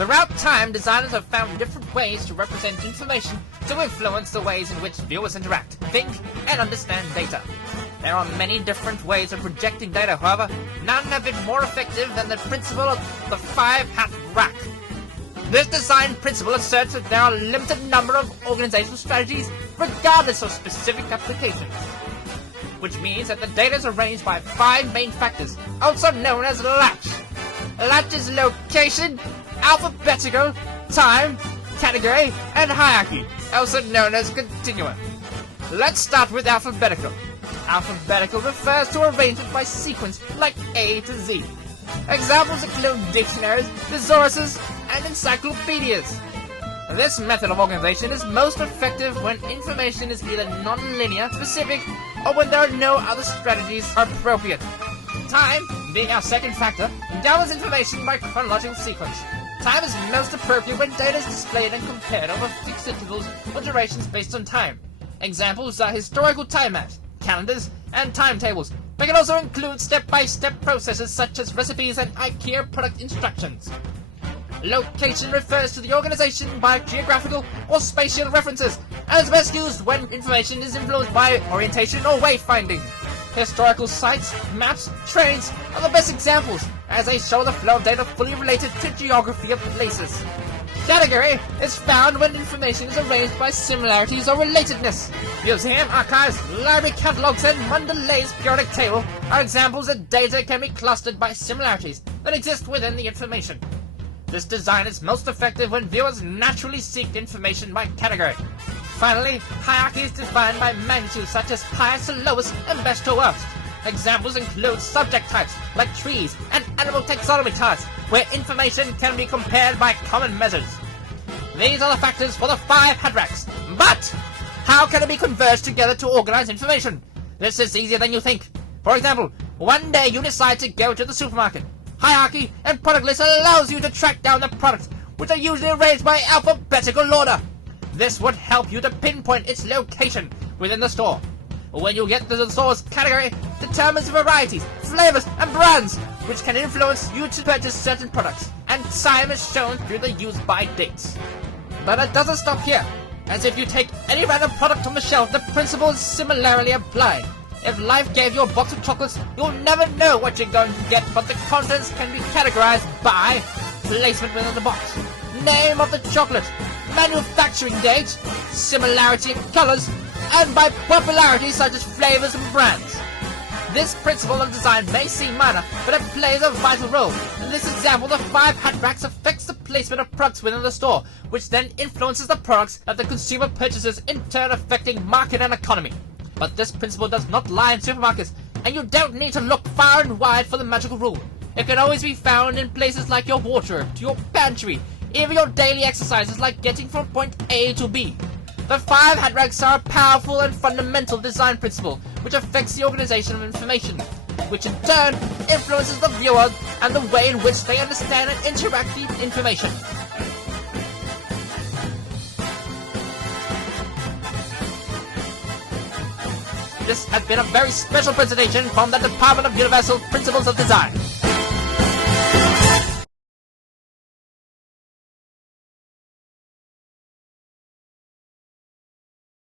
Throughout time, designers have found different ways to represent information to influence the ways in which viewers interact, think, and understand data. There are many different ways of projecting data, however, none have been more effective than the principle of the 5-hat rack. This design principle asserts that there are a limited number of organizational strategies regardless of specific applications, which means that the data is arranged by 5 main factors, also known as latch. Latch is location, alphabetical, time, category, and hierarchy, also known as continuum. Let's start with alphabetical. Alphabetical refers to arrangement by sequence, like A to Z. Examples include dictionaries, thesauruses, and encyclopedias. This method of organization is most effective when information is either non-linear, specific, or when there are no other strategies appropriate. Time, being our second factor, gathers information by chronological sequence. Time is most appropriate when data is displayed and compared over fixed intervals or durations based on time. Examples are historical time maps, calendars, and timetables, but can also include step-by-step processes such as recipes and IKEA product instructions. Location refers to the organization by geographical or spatial references, and is best used when information is influenced by orientation or wayfinding. Historical sites, maps, trains are the best examples, as they show the flow of data fully related to geography of places. Category is found when information is arranged by similarities or relatedness. Museum archives, library catalogs, and Mondelez's periodic table are examples that data can be clustered by similarities that exist within the information. This design is most effective when viewers naturally seek information by category. Finally, hierarchy is defined by magnitude such as highest to lowest and best to worst. Examples include subject types like trees and animal taxonomy charts, where information can be compared by common measures. These are the factors for the 5 hat racks. But how can it be converged together to organize information? This is easier than you think. For example, one day you decide to go to the supermarket. Hierarchy and product list allows you to track down the products, which are usually arranged by alphabetical order. This would help you to pinpoint its location within the store. When you get to the store's category, determines varieties, flavors, and brands, which can influence you to purchase certain products, and time is shown through the use-by dates. But it doesn't stop here, as if you take any random product from the shelf, the principle is similarly applied. If life gave you a box of chocolates, you'll never know what you're going to get, but the contents can be categorized by placement within the box, name of the chocolate, manufacturing date, similarity in colors, and by popularity such as flavors and brands. This principle of design may seem minor, but it plays a vital role. In this example, the 5 hat racks affects the placement of products within the store, which then influences the products that the consumer purchases, in turn affecting market and economy. But this principle does not lie in supermarkets, and you don't need to look far and wide for the magical rule. It can always be found in places like your wardrobe, to your pantry, even your daily exercises like getting from point A to B. The 5 hat racks are a powerful and fundamental design principle which affects the organization of information, which in turn influences the viewer and the way in which they understand and interact with information. This has been a very special presentation from the Department of Universal Principles of Design.